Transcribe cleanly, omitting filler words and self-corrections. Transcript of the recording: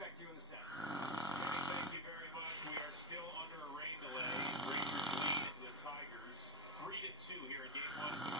back to you in the seventh. Thank you very much. We are still under a rain delay. Rangers lead the Tigers 3-2 here in game one.